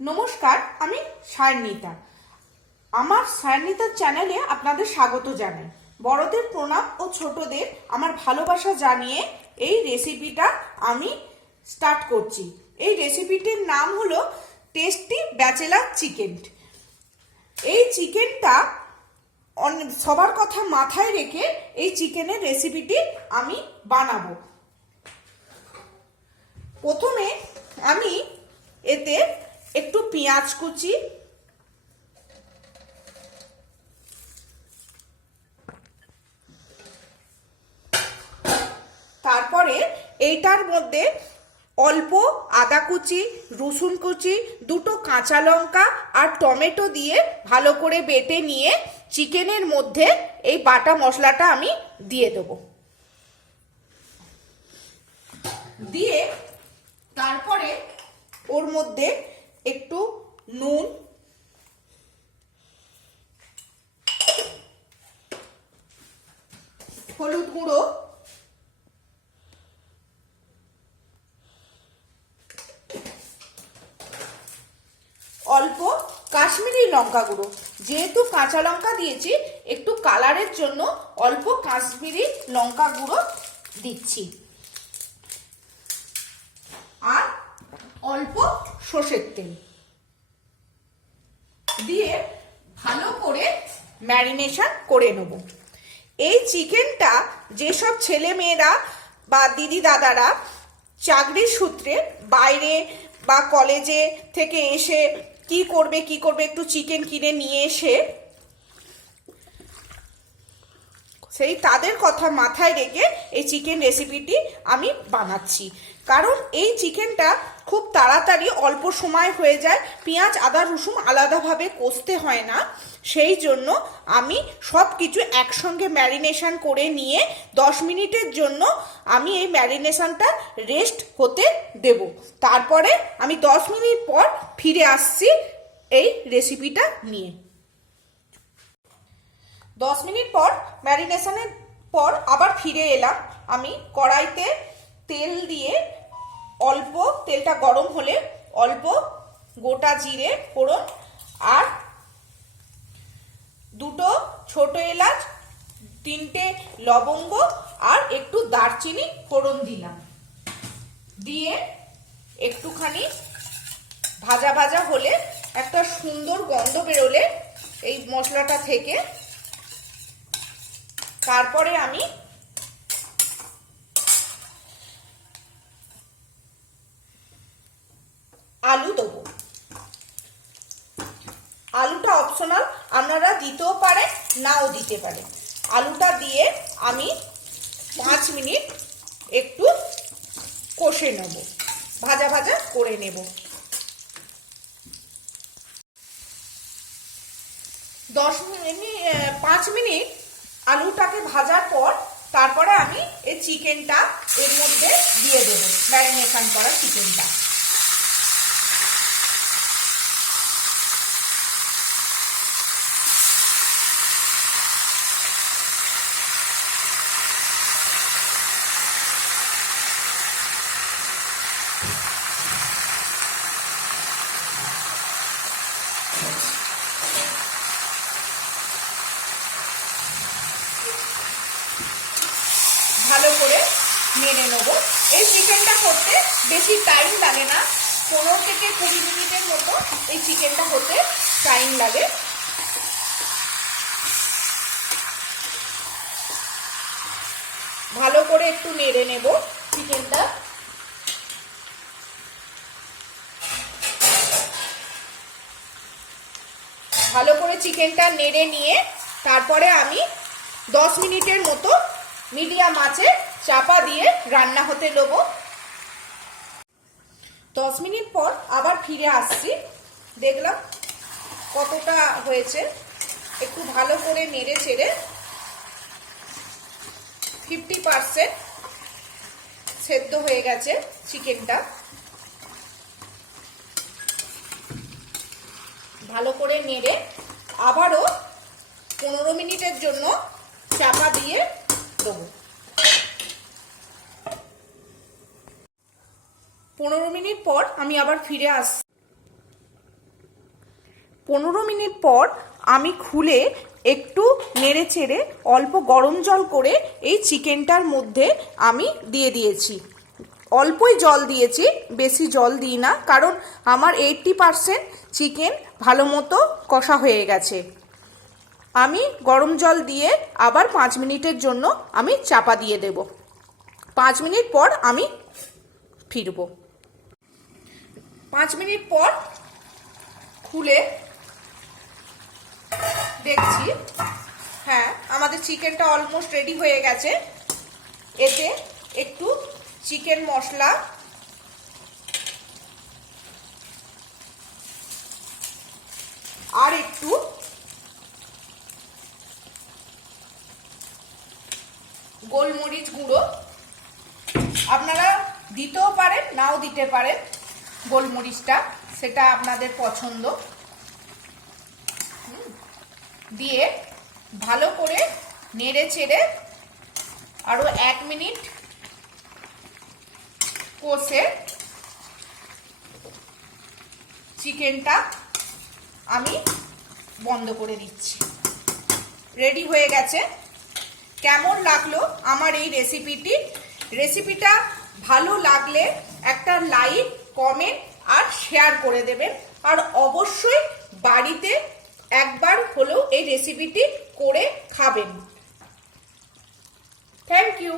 নমস্কার, আমি সায়নিতা। আমার সায়নিতার চ্যানেলে আপনাদের স্বাগত জানাই। বড়দের প্রণাম ও ছোটদের আমার ভালোবাসা জানিয়ে এই রেসিপিটা আমি স্টার্ট করছি। এই রেসিপিটির নাম হলো টেস্টি ব্যাচেলার চিকেন। এই চিকেনটা সবার কথা মাথায় রেখে এই চিকেনের রেসিপিটি আমি বানাবো। প্রথমে আমি এতে একটু পেঁয়াজ কুচি, তারপরে এইটার মধ্যে অল্প আদা কুচি, রসুন কুচি, দুটো কাঁচা লঙ্কা আর টমেটো দিয়ে ভালো করে বেটে নিয়ে চিকেনের মধ্যে এই বাটা মশলাটা আমি দিয়ে দেবো। দিয়ে তারপরে ওর মধ্যে একটু নুন, হলুদ গুঁড়ো, অল্প কাশ্মীরি লঙ্কা গুঁড়ো, যেহেতু কাঁচা লঙ্কা দিয়েছি একটু কালারের জন্য অল্প কাশ্মীরি লঙ্কা গুঁড়ো দিচ্ছি, আর অল্প সর্ষের তেল দিয়ে ভালো করে ম্যারিনেশন করে নেব। এই চিকেনটা যেসব ছেলে মেয়েরা বা দিদি দাদারা চাকরির সূত্রে বাইরে বা কলেজে থেকে এসে কি করবে একটু চিকেন কিনে নিয়ে এসে সেই তাদের কথা মাথায় রেখে এই চিকেন রেসিপিটি আমি বানাচ্ছি। কারণ এই চিকেনটা খুব তাড়াতাড়ি অল্প সময় হয়ে যায়, পেঁয়াজ আদা রসুন আলাদাভাবে কষতে হয় না, সেই জন্য আমি সব কিছু একসঙ্গে ম্যারিনেশন করে নিয়ে 10 মিনিটের জন্য আমি এই ম্যারিনেশনটা রেস্ট হতে দেব। তারপরে আমি 10 মিনিট পর ফিরে আসছি এই রেসিপিটা নিয়ে। 10 মিনিট পর ম্যারিনেশনের পর আবার ফিরে এলাম। আমি কড়াইতে তেল দিয়ে অল্প তেলটা গরম হলে অল্প গোটা জিরে ফোড়ন আর দুটো ছোট এলাচ, 3টে লবঙ্গ আর একটু দারচিনি ফোড়ন দিলাম। দিয়ে একটুখানি ভাজা ভাজা হলে একটা সুন্দর গন্ধ বেরোলে এই মশলাটা থেকে তারপরে আমি আলু দেবো। আলুটা অপশনাল, আপনারা দিতেও পারেন নাও দিতে পারেন। আলুটা দিয়ে আমি 5 মিনিট একটু কষে নেব, ভাজা ভাজা করে নেব। 5 মিনিট আলুটাকে ভাজার পর তারপরে আমি এই চিকেনটা এর মধ্যে দিয়ে দেবো, ম্যারিনেশন করা চিকেনটা। ভালো করে নেড়ে নেবো। এই চিকেনটা করতে বেশি টাইম লাগে না, 15 থেকে 20 মিনিটের মতো এই চিকেনটা হতে টাইম লাগে। ভালো করে একটু নেড়ে নেব চিকেনটা। ভালো করে চিকেনটা নেড়ে নিয়ে তারপরে আমি 10 মিনিটের মতো মিডিয়াম আঁচে চাপা দিয়ে রান্না হতে দেবো। 10 মিনিট পর আবার ফিরে আসছি, দেখলাম কতটা হয়েছে। একটু ভালো করে নেড়ে চেড়ে 50% সেদ্ধ হয়ে গেছে চিকেনটা। ভালো করে নেড়ে আবারও 15 মিনিটের জন্য চাপা দিয়ে দেবো। 15 মিনিট পর আমি আবার ফিরে আসছি। 15 মিনিট পর আমি খুলে একটু নেড়ে চেড়ে অল্প গরম জল করে এই চিকেনটার মধ্যে আমি দিয়ে দিয়েছি। অল্পই জল দিয়েছি, বেশি জল দিই না, কারণ আমার 80% চিকেন ভালো মতো কষা হয়ে গেছে। আমি গরম জল দিয়ে আবার 5 মিনিটের জন্য আমি চাপা দিয়ে দেব। 5 মিনিট পর আমি ফিরব। 5 মিনিট পর খুলে দেখছি, হ্যাঁ আমাদের চিকেনটা অলমোস্ট রেডি হয়ে গেছে। এতে একটু চিকেন মশলা, আর একটু গোলমরিচ গুঁড়ো, আপনারা দিতেও পারেন নাও দিতে পারেন গোলমরিচটা, সেটা আপনাদের পছন্দ। দিয়ে ভালো করে নেড়ে চেড়ে আরো 1 মিনিট কষে চিকেনটা আমি বন্ধ করে দিচ্ছি। রেডি হয়ে গেছে। কেমন লাগলো আমার এই রেসিপিটা ভালো লাগলে একটা লাইক, কমেন্ট আর শেয়ার করে দেবেন। আর অবশ্যই বাড়িতে একবার হলেও এই রেসিপিটি করে খাবেন। Thank you.